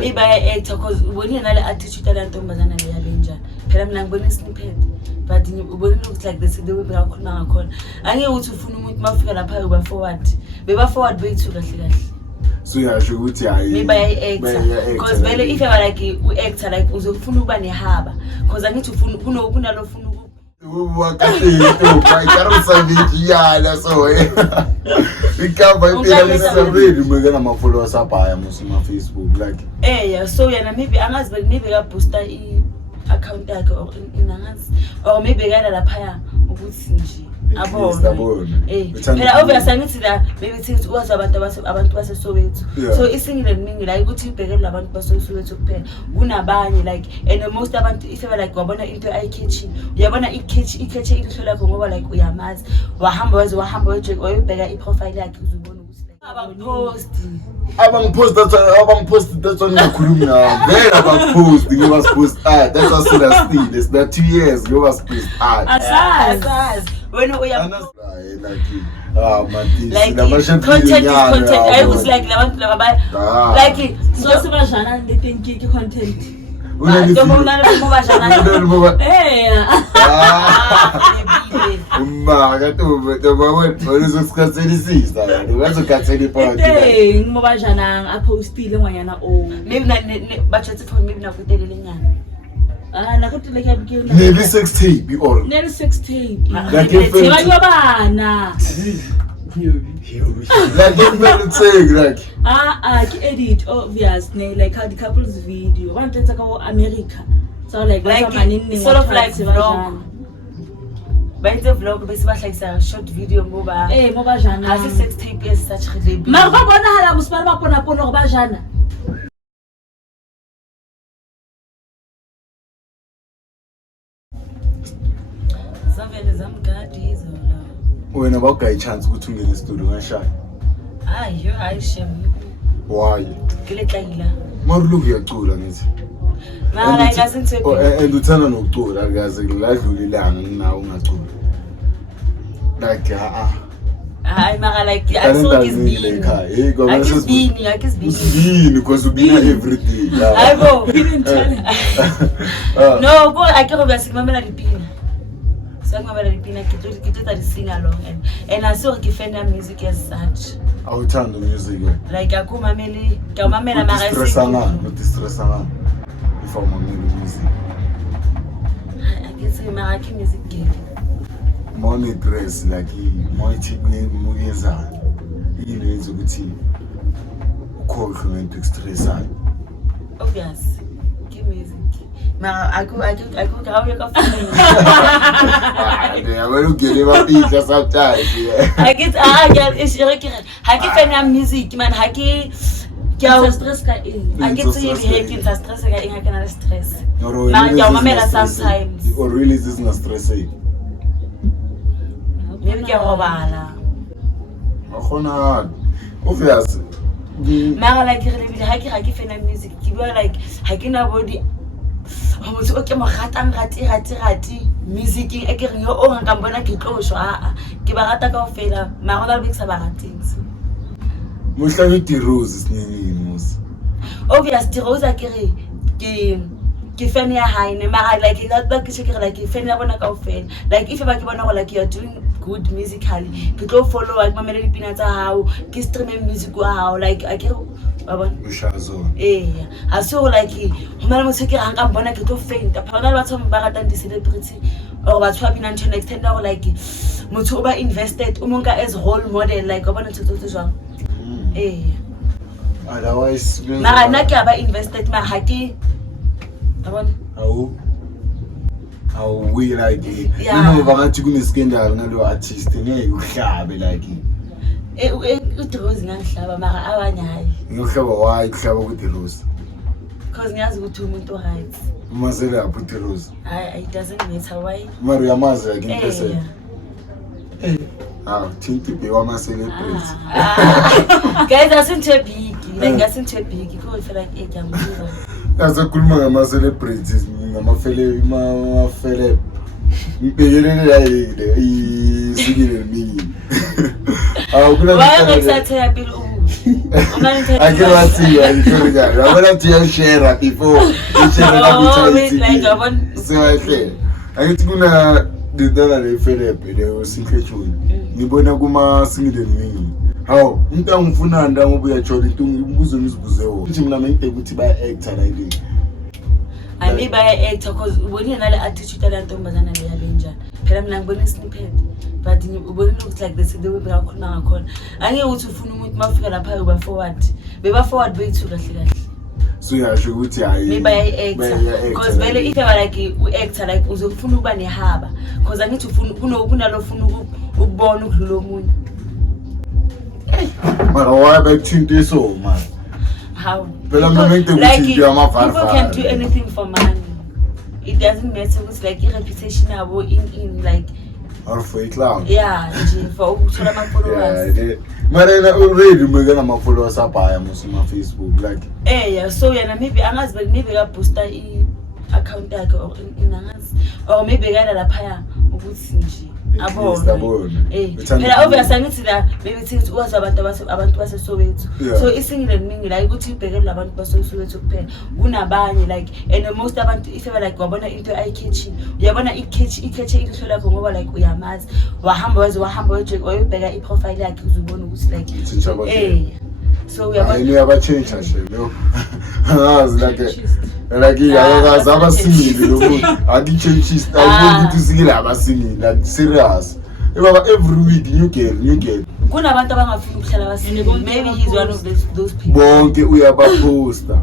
maybe actor because when you nale attitude yalantombazana leyale njani phela mina ngibona snippet but ubona looks like this the way bakhuluma ngakhona angeke uthi ufuna umuntu mafika lapha uba forward beba forward bethu kahle kahle so yasho ukuthi hayi maybe actor because vele if you are like actor like uzofuna ukuba nehaba because angithi ufuna kunalo ufuna followers apha musima Facebook like yeah so yana maybe angazi maybe ka booster account yakhe or inangazi or maybe kana lapha ukuthi nje abona phela obviously angithi la maybe thithi uwazi abantu base Soweto so isingile nini la ukuthi ibhekele labantu base Soweto kuphela kunabanye like and most abantu if you like wabona into ayikitchen uyabona ikitchen ilihlo lakho ngoba like uyamazi wahamba uyobheka iprofile yakhe uzubona ukuthi abangipost that's on ngikhuluma nawo vele abangipost ngibapost that's what still it's that 2 years ngibapost asazi wena uyabona like content I was like labantu laba like so sibajana letinki content ngibajana apostile ngwanyana maybe bachathi for maybe nakutelele nyana maybe sex tape or nearly sex tape like if like don't make say like edit obvious like how the couples video one time go America so like sort of like vlog by the vlog bese bahlakisa short video ngoba ngoba jana has sex tape is such reliable ma ba bona hala musipala ba pona ngoba jana zavele zamgadi izola wena bawugayi chance ukuthi ungene studio ngashaya you shame why kiletlayila marulo uyacula ngithi mara like asinthwe and uthanda nokucula akaze ladlula ilanga nawe ungacula like hayi mara like aso kizbini akizbini because ubina every day hayibo no go akero byasimamela lipina sakumamela lipina kitota sing along and I saw kifenda music as such awuthanda music like akumameli kamamela mara stressana before mamela music I can say mara ki music game money dress like money technique muyeza ilenze ukuthi ukhohlwe ngento extressayo obvious give music mara aku kawe ka phone yeah well ugele bapitla sometimes I get haki fena music man haki kya stress ka I get to haki sa stress ka haki na stress mara kya mamela sometimes or really this na stress maybe kya robala akhona obvious mara like really haki fena music ki bua like haki na body motho o ke mo gati music e ke reng o nga mbona ke tloshwa ke ba rata kaofela mara ba biksa ba rateng mohlabi di rose sinini mos obvious di rose akere ke fan ya haine mara like that ke shekere like fan ya bona kaofela like if ba ke bona go like you are doing good musically ke tlo follow like mamela dipina tsa hao ke stream music wa hao like akere babona ushazo aso like hona mo tsheke ga nka bona ke tlo fainta phana ba tsoma ba ratang di celebrity or ba tswa bina to extend or like motho o ba invested o monka as role model like ba bona tsotso jwang otherwise mara nna ke ba invested mara ha ke babona how we like no ba ngathi kune scandal nalo artist ngeke uhlabe like uDrose ngangihlaba mara abanye hayi ngiyohlaba why kuhlaba kuDrose because ngiyazi ukuthi umuntu right umazela uDrose it doesn't matter why mara uyamazi like in person thinti be wama celebrity guys asinto big like asinto big because feel like ejambuza azakhuluma ngama celebrities ngamafeleb ngibhekelele la ile isikile mini why excited yaphila I cannot see you. I want to share before you share the so I say, I get to go the dollar Philip, they were secret. Nibona kuma singile nini. How? Nta umfuna anda ngobu ya chori tu mbuzo mizbuzo. Nti mna mente ukuthi ba actor like this. I may buy actor cause uboni nale attitude la ntombazana le yalenja. Phela mina ngibona snippet but uboni looks like this the way bakhuluma ngakhona. Angeke uthi ufuna umuntu mafika lapha uba forward. Beba forward bethu kahle kahle. So yasho ukuthi hayi. Maybe I actor cause vele if ever like u actor like uzofuna ukuba nehaba cause angithi ufuna kunalo ufuna ukubona ukudlula omunye. Mara why back to so man? How? Like people can do anything for money. It doesn't matter what's like your reputation abo in like or for a clown. Yeah, for ukuthola ama followers. Yeah, mara na already mega na followers apa ya musuma Facebook like. Yeah, so yana maybe angazi maybe ka booster account yakhe or inangazi or maybe kana lapha ukuthi nje phela obviously angithi la maybe thithi uwazi abantu basesowethu so isingile nginingi la ukuthi ibhekele labantu basesowethu kuphela kunabanye like and most abantu if ever like wabona into ayikhetchi uyabona ikhetchi ilihlo lakho ngoba like uyamazi wahamba wayobheka iprofile yakhe uzubona ukuthi like so uyabona change no like yeah, I'm singing. I did change his style. I want to sing like serious. Every week you get. Maybe he's one of those people. Bonke we have a poster.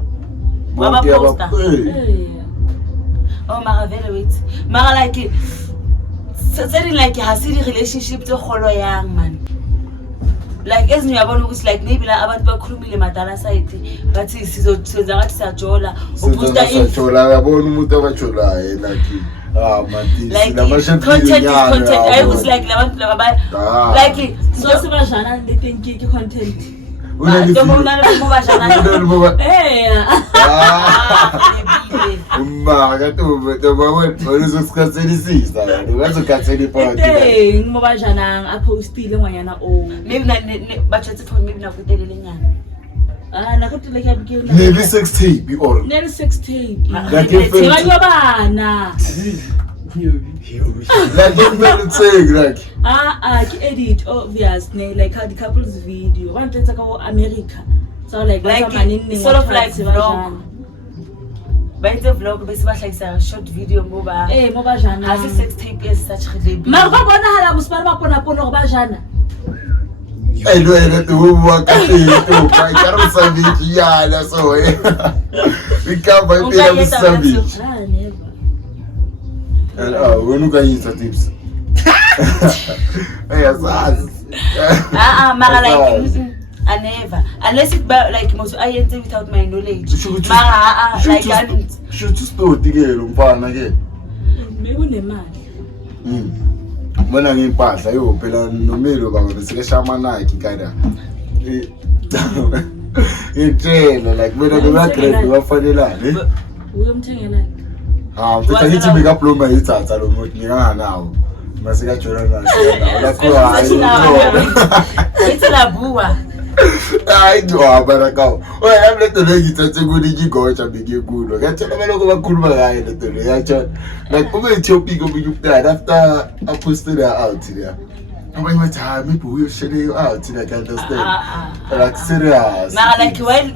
Oh, Mara, wait. Mara like something like a silly relationship to hollow young man. Like as ngiyabona ukuthi like maybe la abantu bakhulumile madala side but sizozenza ngathi sajola ubooster sajola yabona umuntu abajola like like content is content I was like labantu laba like so sibajana lethenki content maybe 6 tape or nearly 6 tape like if like edit obvious like how the couples video one thing like America so like sort of like vlog by the vlog bese bahlakisa short video ngoba ngoba jana has 6 tape is such reliable ma go bona hala musipana bapona go ba jana I know that the woman I can't savage yeah so we can't buy pay savage and when you can use tips yes mara like I never unless it like most I enter without my knowledge mara like I didn't should just do tigelo mfana ke maybe nemali Mwana ngimpahla yo phela nomelo baba besikeshama Nike kada intela like mina ngibagrade bafanelane uyomthengela mfethu ngithi makeup lo mayithatha lo muntu nginganawo masika jona naso lakho hayi it's la buwa I do abarakaw oy amletho lengithathe kuni ngigoja bengikulo kathela baloko bakhuluma ngayo lento le yacha like ube Ethiopia ubuyukudala after I posted her out there abanye bathi ha maybe we share you out like understand like serious na like while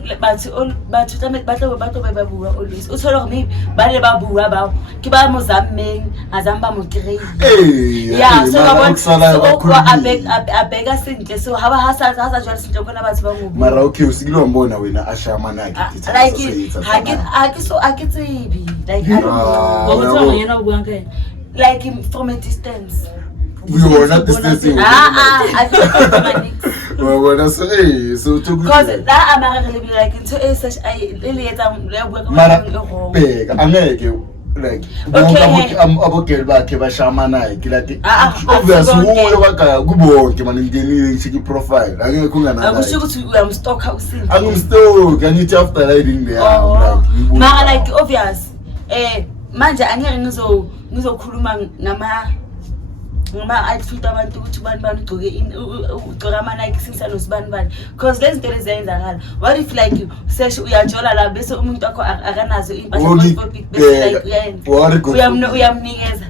but tamet batlo babuwa always uthola maybe bale babuwa ba ke ba mozammeng azamba mo grade yeah so abeka sentle so haba hasa jwale sentle kona batho ba ngobu mara okay usikilombola wena ashama Nike like akitsebi like I don't know like from a distance we were not distancing I don't know well so to because that America really like into a such I really mara bega angeke like abogel bakhe bashama Nike like obviously umoya wakaya kubonke manje ngenile ngishiki profile angeke kungana akusho ukuthi uyamstalker usini angimstalker angithi after riding there mara like obvious manje angeke ngizokhuluma ngama ngoma atfit abantu ukuthi bani ugcoke ugcoka ama Nike sisalo sibani because lezi zinto ezenzakala. What if like sesho uyajola la bese umuntu wakho akanazo impahla bese like uyamnikeza.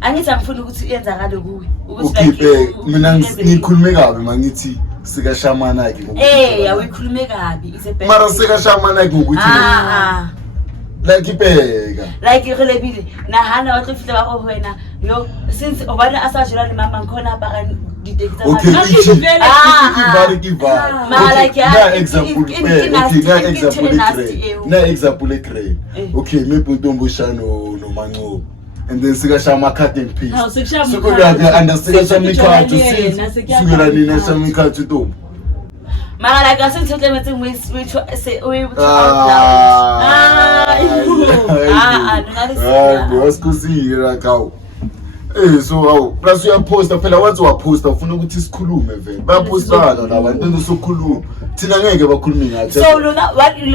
Angithi angifuni ukuthi iyenzakale kuwe ukuthi like mina ngikhulume kabi mangithi sika shamana ke ngokuthi awuyikhulume kabi mara sika shamana ke ngokuthi like ibheka like relebile nahana wathi ufile bakho wena yo since obana asajula le mama ngikhona apha didekita example ekre okay maybe ntomboshano no manqo and then sika shama cut and piece so kuya understand some cut to see sukela nina some cut to do mara like asenthemetse which say we wasikusiya kawo so plus uyaposta phela wathi waposta ufuna ukuthi sikhulume vele bayapostana labantu into sokhuluma thina ngeke bakhulume ngathi so lona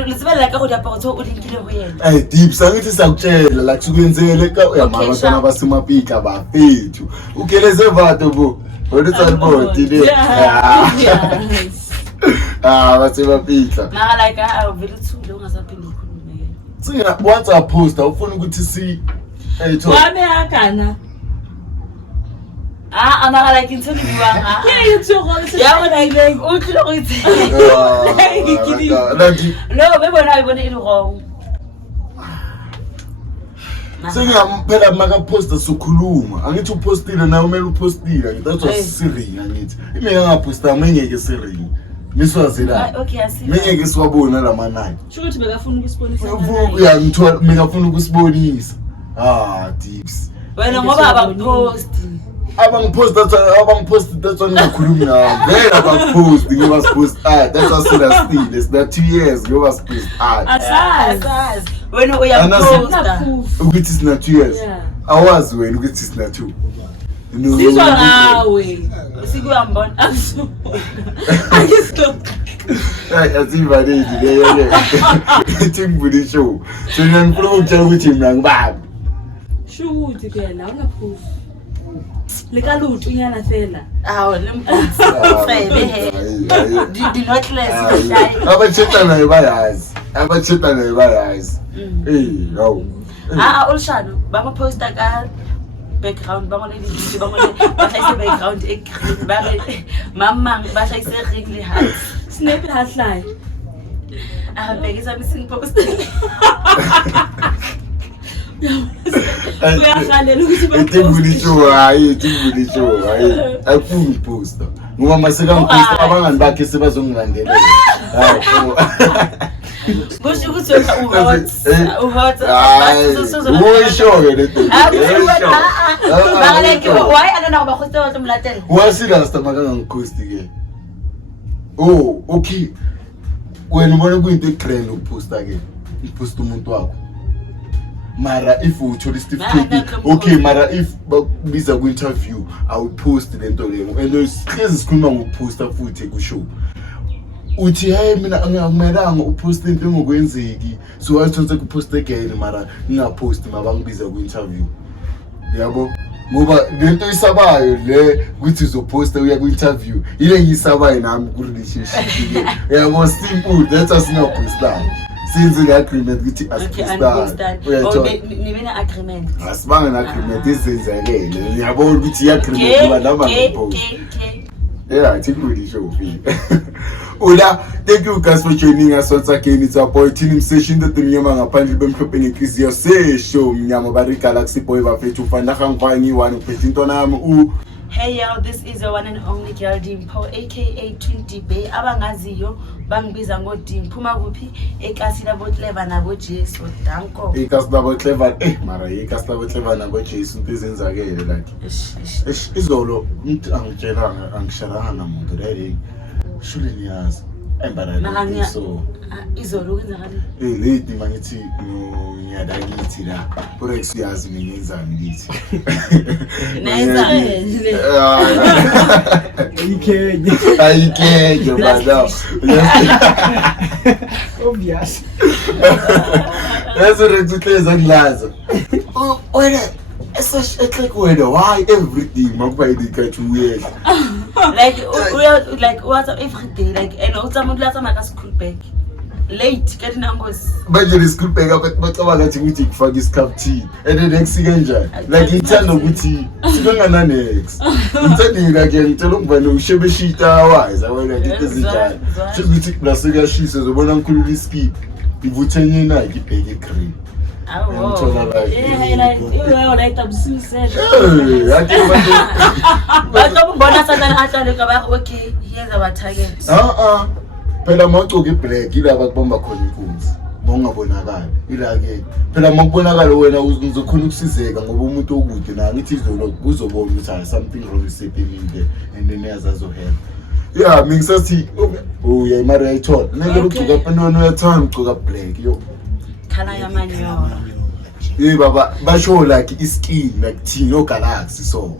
lisibela like ukuthi apha utho ulinkile kuyena deep sangithi sakutshela like sukwenzele ka uyamama bantwana basemapika bafethu ugeleze vato bo wetsaliboti le basemapika mara like vele thule ungasaphindi ukhulume yena singa once I posta ufuna ukuthi si wame akana amara like intoni buanga yabona ile ukhilo ukuthi no bebona ibone in wrong singaphela maka posta sokhuluma angithi upostile nawe umele upostile that's was serious angithi imeke ngaposta ngeke serious niswazela okay asi ngeke siwabona lamanani ukuthi bekafuna ukusibonisa uya ngithola ngafuna ukusibonisa tips wena ngoba abapost that's one ngakhuluma nawe vela abapost ngoba sipost that's us still it's that 2 years ngoba sipost asas wena uyaposta ukuthi it's not 2 years awazi wena ukuthi it's not 2 no sizwa ngawe sikuyambona akistop asivale leyo itimbulisho so ngifuna ukutshela ukuthi mina ngibaba shuthi phela ungaphuphi lekalutho unyana fela lemposi did not less abachetana bayazi hawo ulshano baposta ka background bangone di bangone ba hlahise background e green ba re mamang ba hlahise ring le heart snap hatlai bekisa missing post uyakhalela ukuthi itimbulisho ayifuni poster ngoba maseka ngiposta abangani bakhe sebazongilandela kusho ukuthi uhot uyishoke le nto bakaleke why anana ba khoste wa tumlatela wasila stomach ngangikhosti ke okay wena ubona kuyinto egrand ukuposta ke uposta umuntu wakho mara if uthola isitifiketi okay mara if bakubiza ku interview awupost lento leyo and sihlezi sikhuluma ngokuposta futhi kushow uthi hey mina angamelanga upost into ngokwenzeki so wathonse kupost again mara ningapost mabangibiza ku interview yabo ngoba lento isabayo le ukuthi uzoposta uya ku interview ile ngisabayo nami ku relationship yabo simple that's us no posta since the agreement ukuthi asposta nibena agreement asibanga na agreement izenzakele ngiyabona ukuthi i-agreement kuba noma ngepost it's show Ola, thank you guys for joining us once again. It's our boy Team Session that the mnyama ngaphandle bemhlophe ngekriziyo sesho mnyama bari Galaxy Boy bafethu ufanda khangwani wani uphethe into nami Hey y'all, this is the one and only girl Dimpo aka Twin Bay. Abangaziyo bangibiza ngo Dimpo kuphi ekasi labo Clever nabo Jesu danko. Ekasi labo Clever mara ekasi labo Clever nabo Jesu into ezenzakele like. Izolo umuntu angishara namuntu ready. Shule niyazi embarana so izolo kwenzakala lady mangithi ngiyadakithi la forex yazi ngiyenzani lithi nenza ayikhenye bada obvious lezo rekuhleza kulaza wena like why everything makuba idikachuye like what's every day like and utsama kulasa maka school bag late kanti nangos manje le school bag bacabanga ukuthi kufaka isikhaphini and the next kanjani like ngithanda ukuthi sibengana next ngithanda ke ngicela ukubana ushebe shita wise awena into ezinjani ukuthi plus kuyashisa uzobona ngikhulula iskip ivuthenye nike ibheke green like abusisele Bona sana atale ka okay here's our target phela mawucoka iblack ilaba kubamba khona inkunzi mawungabonakala ila ke phela makubonakala wena uzokhona ukusizeka ngoba umuntu okude na ngithi izolo uzobona ukuthi something wrong is happening there and then yazazo help yeah mingisathi yeah imari ayithola neke ucuka panono uyathanda ucuka black yo khala yamanyo baba basho like iskin like Tino Galaxy so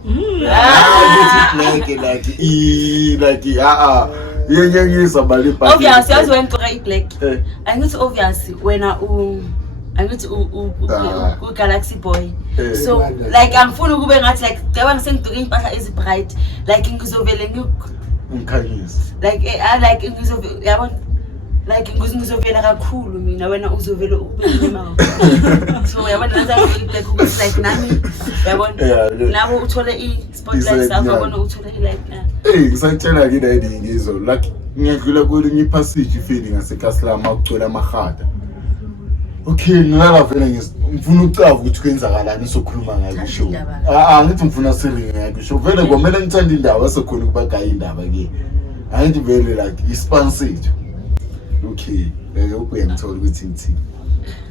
like yeah sabali pa obvious yazi when to write black angithi obvious wena angithi u Galaxy boy so like angifuni kube ngathi like ngiyabona sengiduke impahla ezi bright like ngizovele ngikukhanyisa like I like ngizovele yabona like ngizovela kakhulu mina wena uzovela ukubema so yabona nathi black ukuthi like nami yabona nabo uthole i-spotlight sakho yabona uthole i-light na ngisatshela ke idea ngizo like ngiyadlula kwelinye ipassage ifeni ngaseKaslama ukucola amahata okay ngilala vele ngifuna ucava ukuthi kwenzakalani sokhuluma ngayo show ngithi ngifuna sirring ngayo show vele kwamele ngithanda indaba sekhona ukubagaya indaba ke angithi vele like ispansage okay ubuye ngithola ukuthi ngithini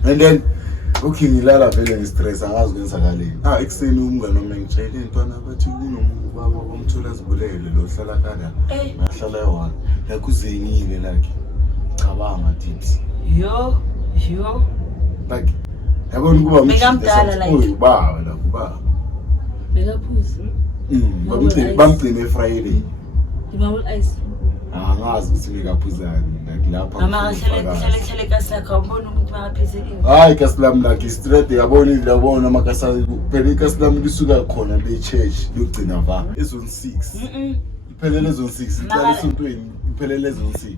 and then okay ngilala vele ngistress angazi kwenzakaleni ekseni umngane wami ngitshela intwana bathi kunomuntu baba omthola zibulele lo hlala kana ngahlala ewa yakuzengile like cabanga tips yo like yabona kuba ngamdala like ubaba la kuba bekaphuza bamgcine Friday ibawul ice angazi ukuthi ngikaphuzani like lapha mama hlele kasakho ubona umuntu makaphezekile hayi kaSlam like straight yabona indabona makasa phela kaSlam lisuka khona le church lugcina va ezone 6 iphelele ezone 6 icala esontweni iphelele ezone 6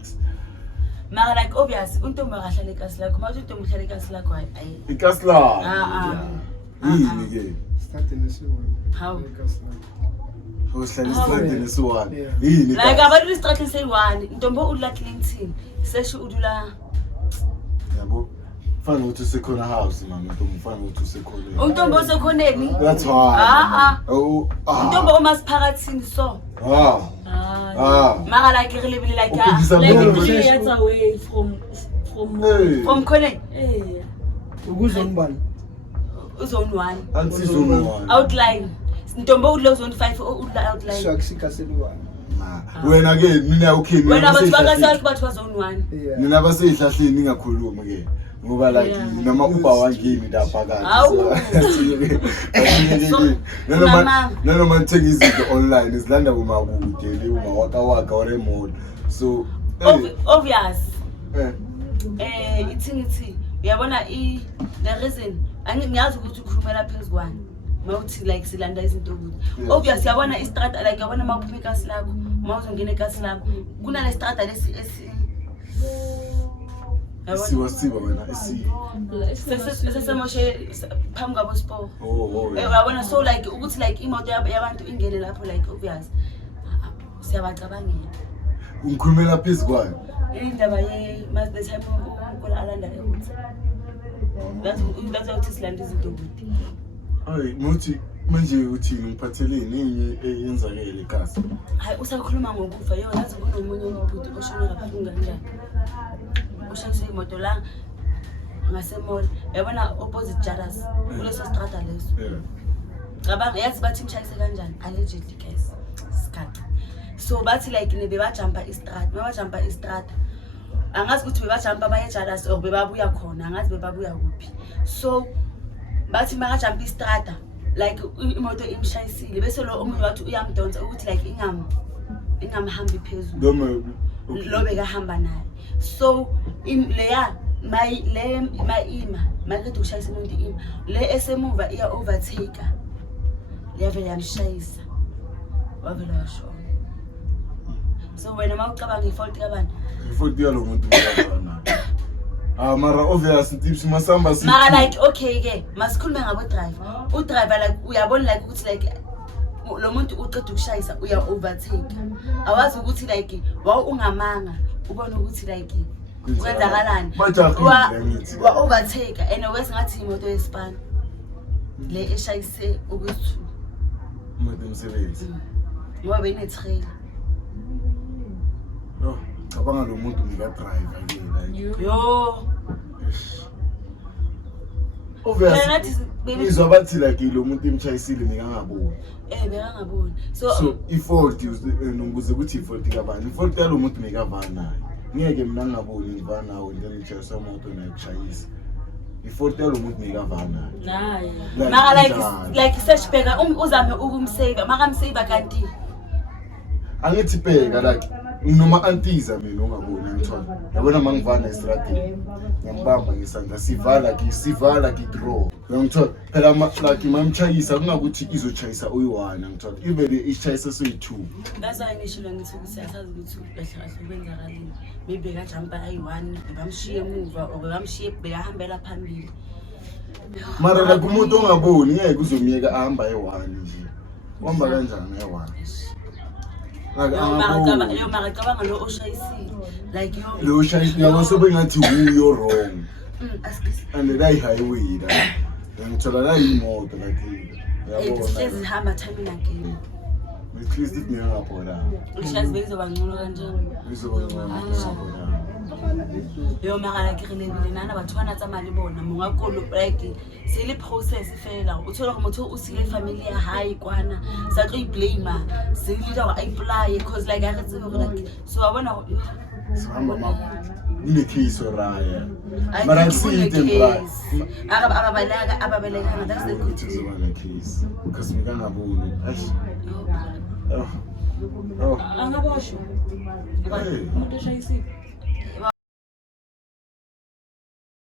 mara like obvious untombi akahlale kaSlam uma uthi untombi uhlale kaSlam hayi iKaSlam yini ke starting this one how uhlala istrathini esiwani yini like abantu istrathini esiwani intombo udla Clinton sesho udula yabo fana ukuthi usekhona house mama mfana ukuthi usekhona untombo usekhoneni that's why untombo uma siphakathini so mara like really like years away from Khone ukuzombani uzone 1 anti zone 1 outline Ntombo udla zone 5 udla outline shakusika selwane wena ke mina okay wena bathi bakasala bathi zone 1 nina baseyihlahleni ningakhulumi ke ngoba like nama uba wangini ndaphakathi noma ngithenga izinto online izilanda kumakude le umawaka wa remote so obvious ithi uyabona the reason angiyazi ukuthi ukhulumela phezukwane mawuthi like silanda izinto ukuthi obvious yabona istrata like yabona mawuphuma eKasi lakho mawuzongena eKasi lakho kuna le strata lesi siwasiba wena sesemoshe phambi kwabo spo yabona so like ukuthi like imoto yabantu ingene lapho like obvious siyabacabangela ngikhulumela phezukwane indaba ye the time ukula alanda ukuthi that's how silanda izinto ukuthi hayi muthi manje uthini ngiphatheleni enye eyenzakele eKasi hayi usakhuluma ngokufa yona yazi kunomunye umuntu oshona kabuhlungu kanjani ushayise imoto la ngasemall yabona opposite Jaras kuleso strata leso cabanga yazi bathi mshayise kanjani allegedly guys skata so bathi like ne bebajumpa istrata angazi ukuthi bebajumpa baye Jaras or bebabuya khona angazi bebabuya kuphi so bathi makajumpa istrata like imoto imshayisile bese lo omunye wathi uyamdonsa ukuthi like ingamhambi phezulu lo bekahamba naye so leya mayima makethi ushayisa umuntu ima le esemuva iya overtaker yavele yamshayisa wavele washona. So wena mawucabanga ifault kabani? Ifault yalo muntu ngiyabona. Mara obvious tips masamba sithi. Mara like okay ke masikhulume ngabo driver. U driver like uyabona like ukuthi like lo muntu uqeda ukushayisa uya overtake. Awazi ukuthi like ungamanga ubona ukuthi like kwenzakalani. Wa overtake and wesingathi imoto yespan. Le eshayise ukuthi imoto emsebenzi. Ngoba bene trailer. Yo, cabanga lo muntu ngika driver yena. Yo. Obvious. Izwa bathi like lo muntu emchayisile ngingangaboni. Bekangaboni. So ifault nonguze ukuthi ifault kabani? Ifault yalo muntu ngekavana. Ngeke mina ngingaboni ngivana nawo ngimchayisa imoto nayikushayisa. Ifault yalo muntu ngekavana. Naye. Maka like search bheka uzame ukumsave. Makamsave kanti. Angithi bheka like noma antiza mina ongaboni ngithwala. Yabona mangivana estradini. Ngiyambamba ngisandla sivala ki draw. Ngithwala phela like mamchayisa kungakuthi izochayisa uyi1 ngithwala. Even ichayisa soyi2. That's why ngisho ngithi siyasazi ukuthi kahle kahle kwenzakalini. Maybe kajumpa ayi1 bamshiye emuva or bamshiye bekahambela phambili. Mara la kumuntu ongaboni ngeke uzomiyeka ahamba e1 nje. Uhamba kanjani e1? Yo makacabanga lo oshayisile like yo lo shayisi yabasobe ngathi uyo wrong and that highway la ngithola la imoto like yabona ezihamba timing again at least it ngiyaphola ushayisi bezoba ngcono kanjani bizoba ngcono yo mara ke relebile nana batho bana tsa mali bona mongakolo like se le process fela o thola go motho o sile family ya hae kwana sa tlo blame se le da I apply because like I retse go like so I bona sihamba mama ile case oraya mara site mbra ababaleka that's the good thing zobana case because ngangaboni Angabosho. Umuntu oshayisile.